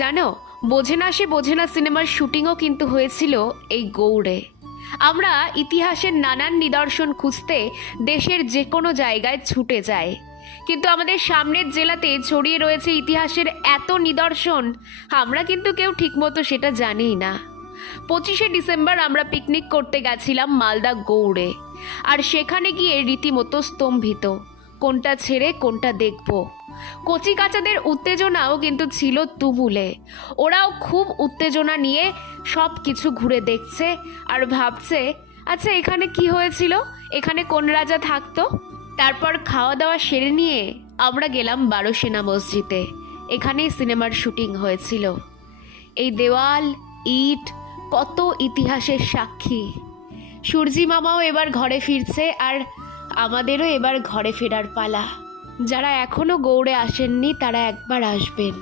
জানো, বোঝে না সে বোঝে না সিনেমার শুটিংও কিন্তু হয়েছিল এই গৌড়ে। আমরা ইতিহাসের নানান নিদর্শন খুঁজতে দেশের যে কোনো জায়গায় ছুটে যাই, কিন্তু আমাদের সামনের জেলাতে ছড়িয়ে রয়েছে ইতিহাসের এত নিদর্শন, আমরা কিন্তু কেউ ঠিকমতো সেটা জানিই না। 25শে ডিসেম্বর আমরা পিকনিক করতে গেছিলাম মালদা গৌড়ে, আর সেখানে গিয়ে রীতিমতো স্তম্ভিত, কোনটা ছেড়ে কোনটা দেখব। কচি কাচাদের উত্তেজনাও কিন্তু ছিল তুমুলে। ওরাও খুব উত্তেজনা নিয়ে সব কিছু ঘুরে দেখছে আর ভাবছে, আচ্ছা এখানে কি হয়েছিল, এখানে কোন রাজা থাকতো। তারপর খাওয়া দাওয়া সেরে নিয়ে আমরা গেলাম 12 সেনা মসজিদে। এখানেই সিনেমার শুটিং হয়েছিল। এই দেওয়াল, ইট কত ইতিহাসের সাক্ষী। সূর্যি মামাও এবার ঘরে ফিরছে, আর আমাদেরও এবার ঘরে ফেরার পালা। যারা এখনো গৌড়ে আসেননি তারা একবার আসবেন।